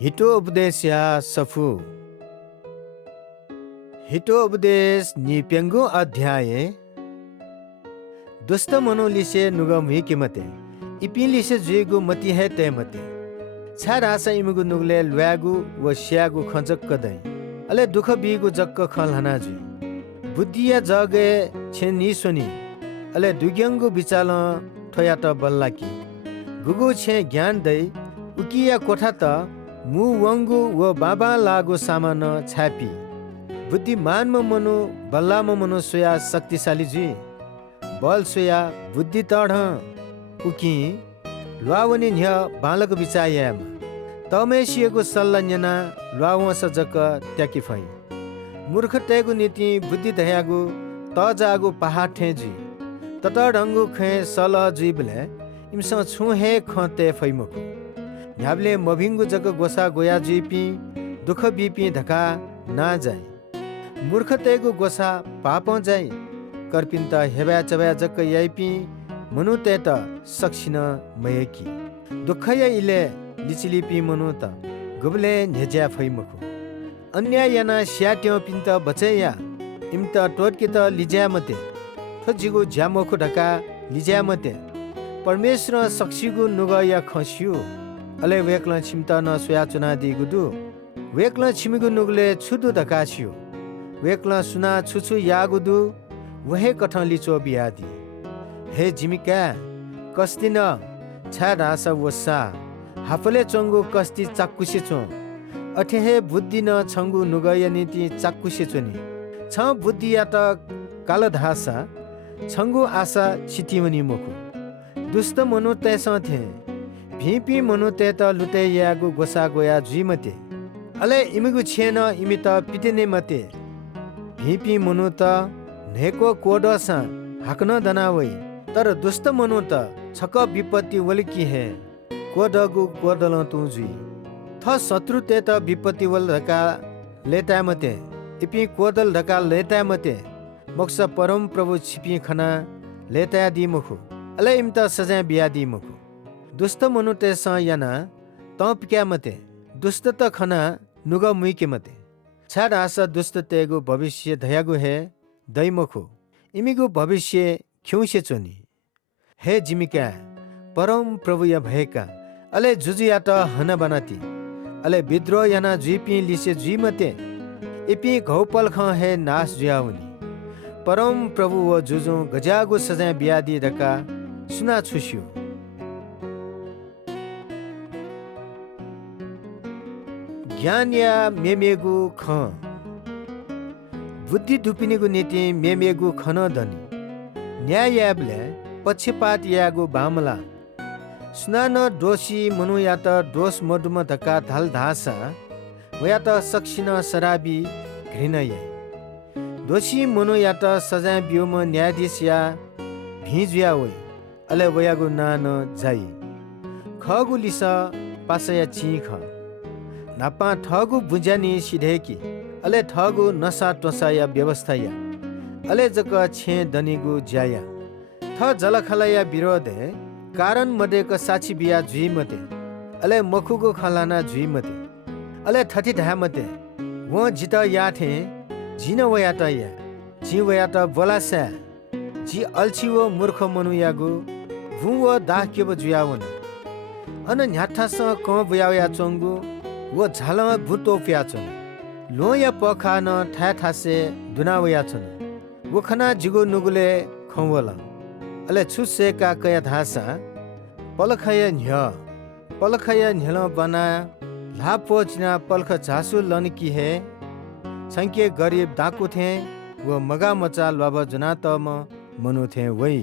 Hitoupdesya safu. Hitoupdes ni pengu adhyaye. Dusta manolise nugam hikimate. Ipinlise juegu mati hai te mate. Rasa imugu nugle lwagu wa syagu khanjak kadai. Ale dukha bigu jakka khal hanaji. Buddhiya jage chen ni soni. Ale dugyangu bichala thoyata ballaki. Gugu chen gyan dai ukiya kothata mu wangu wa baba lago samana छापी बुद्धिमान मनु बल्ला Manu soya शक्तिशाली जी बल soya बुद्धि तढ उकी लुवावनी न्य बालक बिचायाम तमेसिएको सल्लन्यना लुवाव सजक त्याकी फै मूर्ख तेगु नीति बुद्धि दयागु तजागु पहाड ठेजी तत ढंगु खे सल जीबले इमस छुहे खते फैमको न्याबले मभिंगु जग गोसा गोया जीपी दुख बीपी धका ना जाए मूर्ख तेगु गोसा पाप जाए करपिन्त हेबा चबा जक याइपी मनु ते त सक्सिन मयकी दुख या इले लिचिलिपी मनु त गुबले नेज्या फैमको अन्य याना स्याट्यो पिन्त बचैया इमत टोटके त लिज्या मते थजिगु ज्यामोखु ढका लिज्या मते परमेश्वर सक्सिगु नुगया खस्यु अले वेक्ल छिमता न सोया चुना दिगुदु वेक्ल छिमिगु नुगले छुदु दकाछियो वेक्ल सुना छुछु यागुदु वहे कठन लिचो बियादी हे जिमिका कस्ति न छा रासा वसा हाफले चंगु कस्ति चाक्कुसे चो अठे हे बुद्धि न छंगु नुगय नीति चाक्कुसे चोनी छ बुद्धि या त काल धासा छंगु आशा छितिमनि मोखु दुष्ट मनु तैसा थे भिपी मनु ते त लुते यागु गोसा गोया जुइमते अले इमिगु छेन इमित पिटेने मते भिपी मनु त नेको कोडसा हाक्न दनावै तर दुष्ट मनु त छक विपत्ति वलकी हे कोडगु कोदल तु जुइ थ शत्रु ते त विपत्ति वल धका लेता मते इपि कोदल धका लेता मते मोक्ष परम प्रभु छिपी खना लेता दि मुखु अले इमत सजा बिया दि मुखु दुष्ट मनु ते स याना तप क्या मते दुष्ट त खना नुग मुइके मते छाड आशा दुष्ट तेगु भविष्य धयागु हे दैमखु इमिगु भविष्य खिउसे चोनी हे जिमिका परम प्रभु या भएका अले जुजुया त हन बनाती अले विद्रोह याना जुइपी लिसे जुइ मते इपि घौपल ख हे नाश जुयाउनी परम प्रभु व जुजु गजागु सजा बियादी रका सुना छुस्यु ज्ञान या मेमेगु ख बुद्धि दुपिनेगु नीति मेमेगु खन धनी न्याय याबले पक्षपात यागु बामला सुनान दोषी मनु या त दोष मडुम धका धाल धासा वया त सक्सिन शराबी घृणय दोषी मनु या त सजा बियोम न्यायाधीश या भिजुया वै अले वयागु नान जाई खगु लिस पासया चिख नापा ठगु बुझानी सिधेकी अले ठगु नसा टोसा या व्यवस्था या अले जक छे दनिगु ज्याया थ जलखलया विरोध कारण मदेक साक्षी बिया जुइ मते अले मखुगु खलाना जुइ मते अले थति ढा मते वो जित याथे जिन वया त या जि वया त बोलासा जि अल्छि वो मूर्ख मनु यागु भु वो दाह केब जुयावन अन न्याठास क बुयाया चंगु वो झाल भूतो प्याचन लो या पखा न ठा ठासे दुनावया छन वो खना जिगो नुगुले खवला अले छुसे का कया धासा पलखय न्हल बना लापोचना पलख झासु लनकी हे संके गरीब दाकु थे वो मगा मचा लब जना त म मनु थे वई